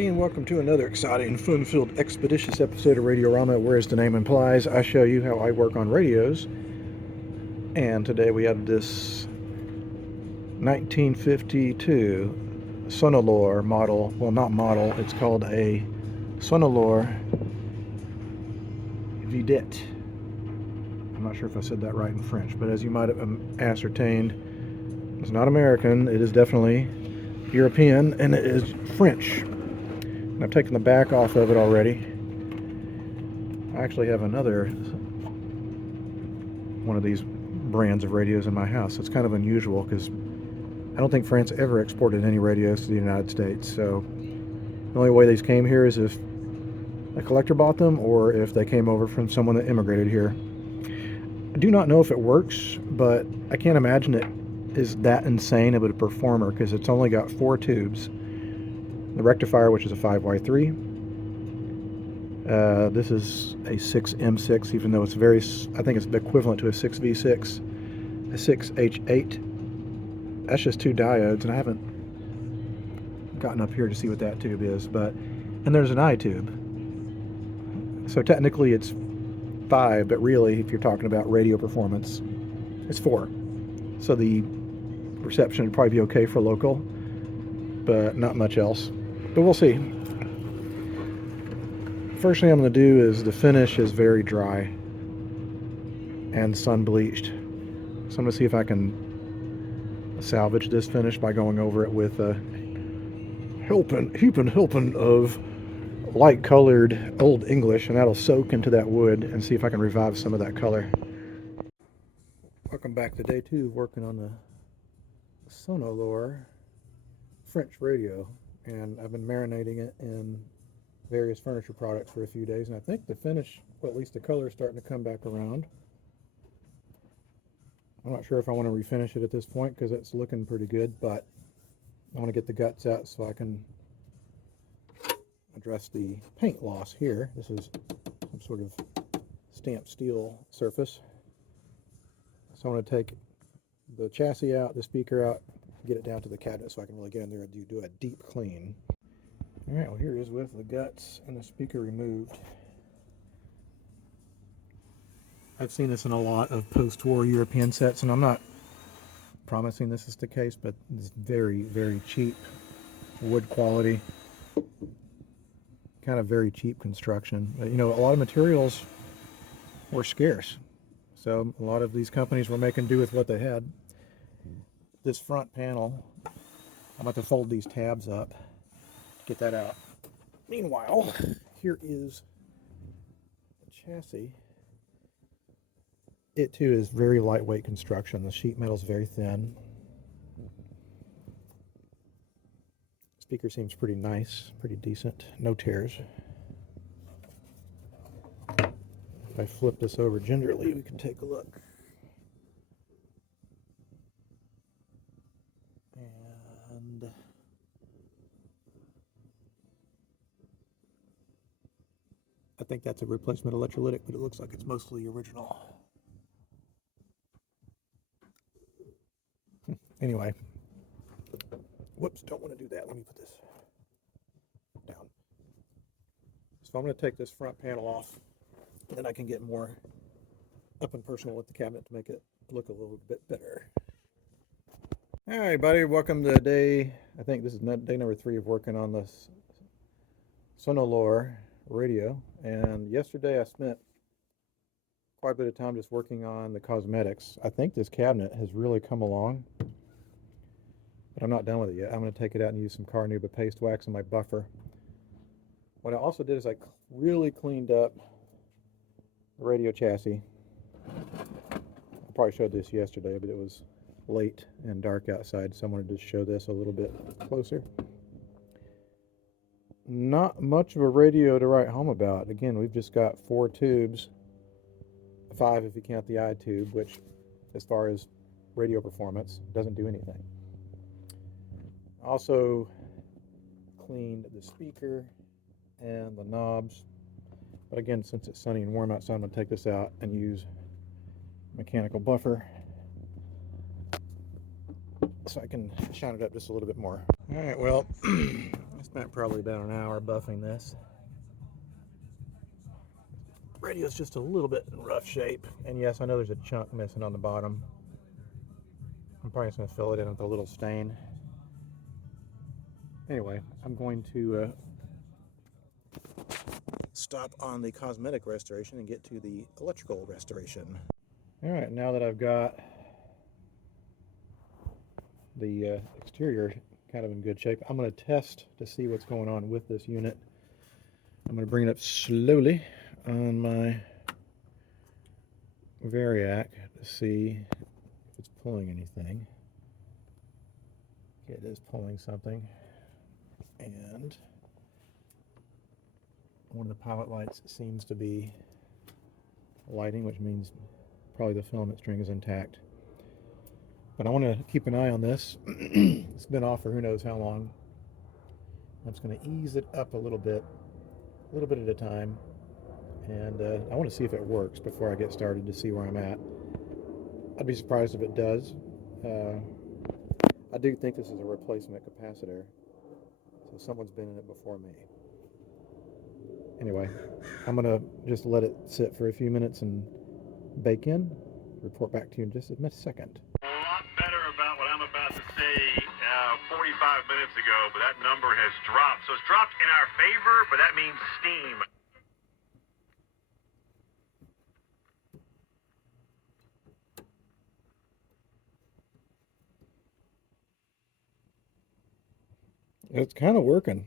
everybody, and welcome to another exciting, fun-filled, expeditious episode of Radiorama, where, as the name implies, I show you how I work on radios. And today we have this 1952 Sonolor model. Well, not model, it's called a Sonolor Vidette. I'm not sure if I said that right in French, but as you might have ascertained, it's not American, it is definitely European, and it is French. And I've taken the back off of it already. I actually have another one of these brands of radios in my house. It's kind of unusual because I don't think France ever exported any radios to the United States. So the only way these came here is if a collector bought them or if they came over from someone that immigrated here. I do not know if it works, but I can't imagine it is that insane of a performer because it's only got 4 tubes. The rectifier, which is a 5Y3. This is a 6M6, even though it's I think it's equivalent to a 6V6, a 6H8. That's just 2 diodes, and I haven't gotten up here to see what that tube is, and there's an I tube. So technically it's 5, but really, if you're talking about radio performance, it's 4. So the reception would probably be okay for local, but not much else. But we'll see. First thing I'm going to do is the finish is very dry and sun bleached. So I'm going to see if I can salvage this finish by going over it with a helping of light colored Old English, and that'll soak into that wood and see if I can revive some of that color. Welcome back to day 2 of working on the Sonolor French radio, and I've been marinating it in various furniture products for a few days, and I think the finish, well, at least the color, is starting to come back around. I'm not sure if I want to refinish it at this point because it's looking pretty good, but I want to get the guts out so I can address the paint loss here. This is some sort of stamped steel surface. So I want to take the chassis out, the speaker out, get it down to the cabinet so I can really get in there and do a deep clean. Alright, well, here it is with the guts and the speaker removed. I've seen this in a lot of post-war European sets, and I'm not promising this is the case, but it's very, very cheap wood quality. Kind of very cheap construction. You know, a lot of materials were scarce, so a lot of these companies were making do with what they had. This front panel, I'm about to fold these tabs up, get that out. Meanwhile, here is the chassis. It too is very lightweight construction. The sheet metal is very thin. Speaker seems pretty nice, pretty decent, no tears. If I flip this over gingerly, we can take a look. And I think that's a replacement electrolytic, but it looks like it's mostly original. Anyway, whoops, don't want to do that. Let me put this down. So I'm going to take this front panel off, and then I can get more up and personal with the cabinet to make it look a little bit better. All right, buddy, welcome to day, I think this is day number 3 of working on this Sonolor radio. And yesterday I spent quite a bit of time just working on the cosmetics. I think this cabinet has really come along, but I'm not done with it yet. I'm going to take it out and use some Carnauba paste wax on my buffer. What I also did is I really cleaned up the radio chassis. I probably showed this yesterday, but it was late and dark outside, so I wanted to show this a little bit closer. Not much of a radio to write home about. Again, we've just got 4 tubes, 5 if you count the I tube, which, as far as radio performance, doesn't do anything. Also cleaned the speaker and the knobs, but again, since it's sunny and warm outside, I'm going to take this out and use mechanical buffer so I can shine it up just a little bit more. All right, well, let's Spent probably about an hour buffing this. Radio's just a little bit in rough shape, and yes, I know there's a chunk missing on the bottom. I'm probably just going to fill it in with a little stain. Anyway, I'm going to stop on the cosmetic restoration and get to the electrical restoration. Alright, now that I've got the exterior kind of in good shape, I'm going to test to see what's going on with this unit. I'm going to bring it up slowly on my Variac to see if it's pulling anything. Okay, it is pulling something, and one of the pilot lights seems to be lighting, which means probably the filament string is intact. But I want to keep an eye on this. It's been off for who knows how long. I'm just going to ease it up a little bit at a time, and I want to see if it works before I get started to see where I'm at. I'd be surprised if it does. I do think this is a replacement capacitor, so someone's been in it before me. Anyway, I'm going to just let it sit for a few minutes and bake in. Report back to you in just a second. A lot better about what I'm about to say 45 minutes ago, but that number has dropped. So it's dropped in our favor, but that means steam. It's kind of working.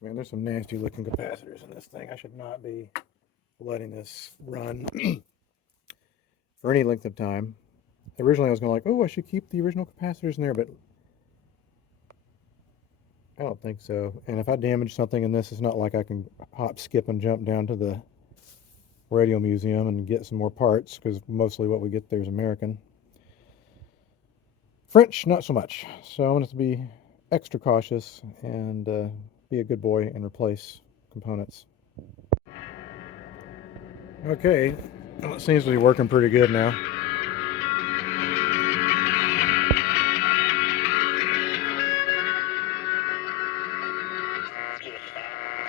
Man, there's some nasty looking capacitors in this thing. I should not be letting this run for any length of time. Originally I was going like, oh, I should keep the original capacitors in there, but I don't think so. And if I damage something in this, it's not like I can hop, skip, and jump down to the radio museum and get some more parts, because mostly what we get there is American. French, not so much. So I want it to be extra cautious and be a good boy and replace components. Okay, well, it seems to be working pretty good now.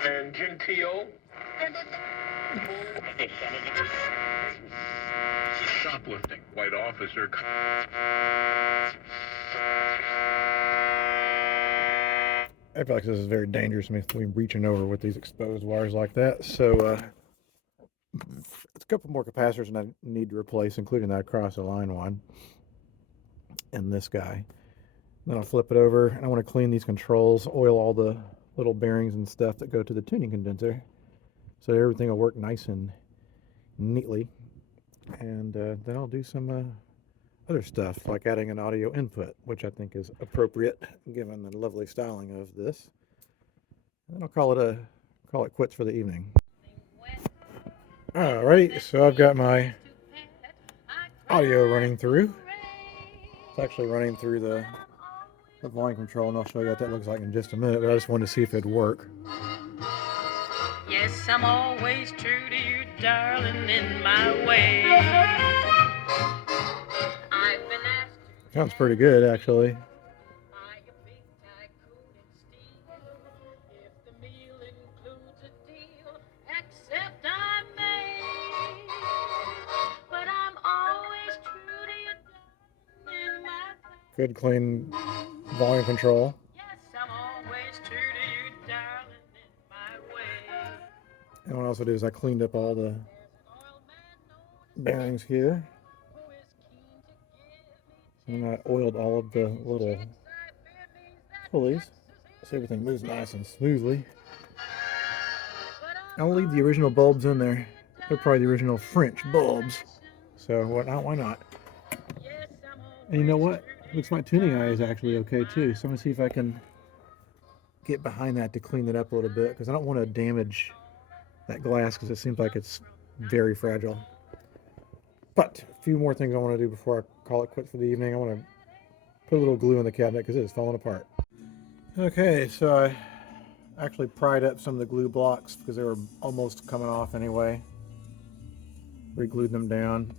And Gentile. Shoplifting. White officer. I feel like this is very dangerous, me reaching over with these exposed wires like that. So it's a couple more capacitors I need to replace, including that across the line one and this guy. Then I'll flip it over, and I want to clean these controls, oil all the little bearings and stuff that go to the tuning condenser, so everything will work nice and neatly. And then I'll do some other stuff, like adding an audio input, which I think is appropriate given the lovely styling of this. And then I'll call it quits for the evening. Alright, so I've got my audio running through. It's actually running through the volume control, and I'll show you what that looks like in just a minute, but I just wanted to see if it'd work. Yes, I'm always true to you, darling, in my way. I've been asked to Sounds pretty good, actually. buy a big tycoon and steal if the meal includes a deal, except I may. But I'm always true to you, darling, in my way. Good clean volume control. Yes, I'm always true to you, darling, in my way. And what I also did is I cleaned up all the bearings here. And I oiled all of the little pulleys so everything moves nice and smoothly. I'll leave the original bulbs in there. They're probably the original French bulbs. So why not? And you know what? Looks like tuning eye is actually okay too. So I'm going to see if I can get behind that to clean it up a little bit, because I don't want to damage that glass, because it seems like it's very fragile. But a few more things I want to do before I call it quits for the evening. I want to put a little glue in the cabinet because it is falling apart. Okay, so I actually pried up some of the glue blocks because they were almost coming off anyway. Re-glued them down.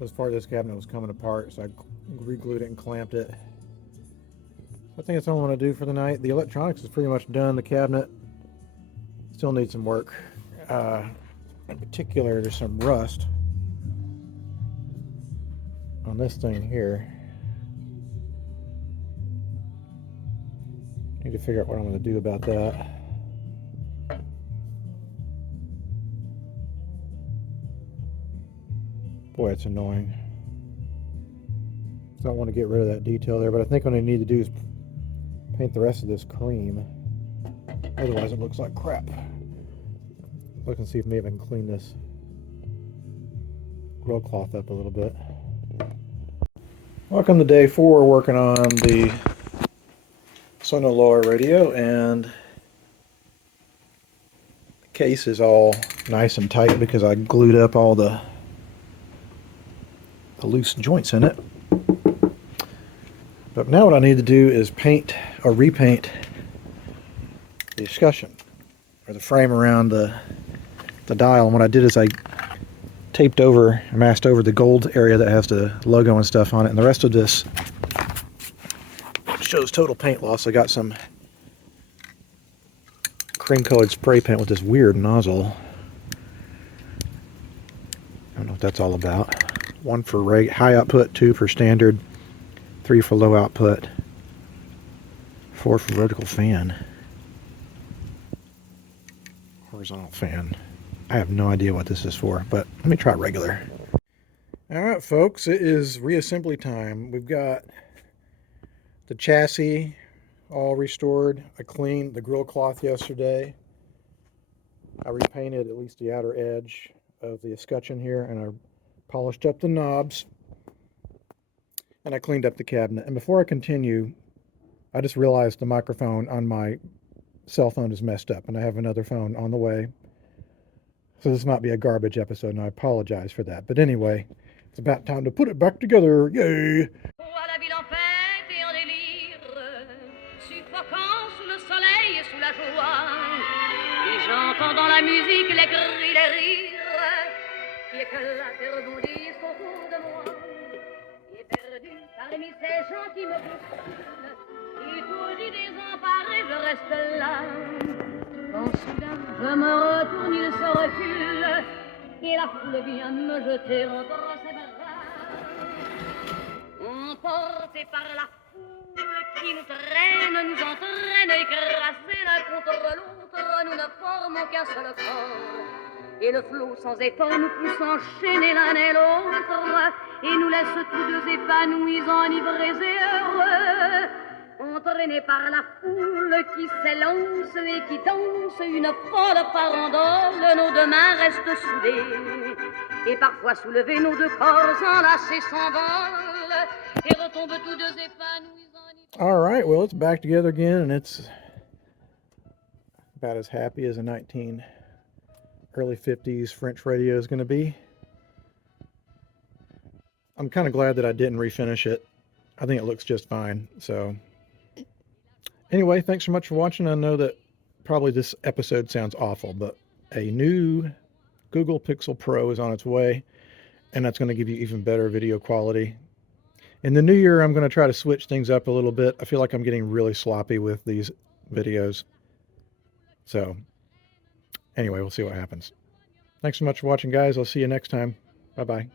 This part of this cabinet was coming apart, so I re-glued it and clamped it. I think that's all I'm going to do for the night. The electronics is pretty much done. The cabinet still needs some work. In particular, there's some rust on this thing here. Need to figure out what I'm going to do about that. Boy, it's annoying. So I want to get rid of that detail there, but I think what I need to do is paint the rest of this cream. Otherwise it looks like crap. Look and see if maybe I can clean this grill cloth up a little bit. Welcome to day 4, working on the Sonolor radio, and the case is all nice and tight because I glued up all the loose joints in it. But now what I need to do is paint or repaint the escutcheon, or the frame around the dial. And what I did is I masked over the gold area that has the logo and stuff on it, and the rest of this shows total paint loss. I got some cream colored spray paint with this weird nozzle. I don't know what that's all about. 1 for high output, 2 for standard, 3 for low output, 4 for vertical fan, horizontal fan. I have no idea what this is for, but let me try regular. Alright folks, it is reassembly time. We've got the chassis all restored. I cleaned the grill cloth yesterday. I repainted at least the outer edge of the escutcheon here, and I polished up the knobs, and I cleaned up the cabinet. And before I continue, I just realized the microphone on my cell phone is messed up, and I have another phone on the way. So this might be a garbage episode, and I apologize for that. But anyway, it's about time to put it back together. Yay! La ville en fête et en délire, suffoquant sous le soleil et sous la joie. Et j'entends dans la musique les cris, les rires qui éclatent et rebondissent autour de moi. Et perdu parmi ces gens qui me bousculent, étourdi, désemparé, je reste là. Quand soudain je me retourne, il se recule, et la foule vient me jeter entre ses bras. Emportés par la foule qui nous traîne, nous entraîne, écrasés l'un contre l'autre, nous ne formons qu'un seul corps. Et le flot sans effort nous pousse enchaîner l'un et l'autre, et nous laisse tous deux épanouis, enivrés et heureux. Entraînés par la foule qui s'élance et qui danse une folle farandole, nos deux mains restent soudées. Et parfois soulevés, nos deux corps enlacés s'envolent et retombent tous deux épanouis. All right, well, it's back together again, and it's about as happy as a early 50s French radio is going to be. I'm kind of glad that I didn't refinish it. I think it looks just fine. So anyway, thanks so much for watching. I know that probably this episode sounds awful, but a new Google Pixel Pro is on its way, and that's going to give you even better video quality. In the new year, I'm going to try to switch things up a little bit. I feel like I'm getting really sloppy with these videos. So anyway, we'll see what happens. Thanks so much for watching, guys. I'll see you next time. Bye-bye.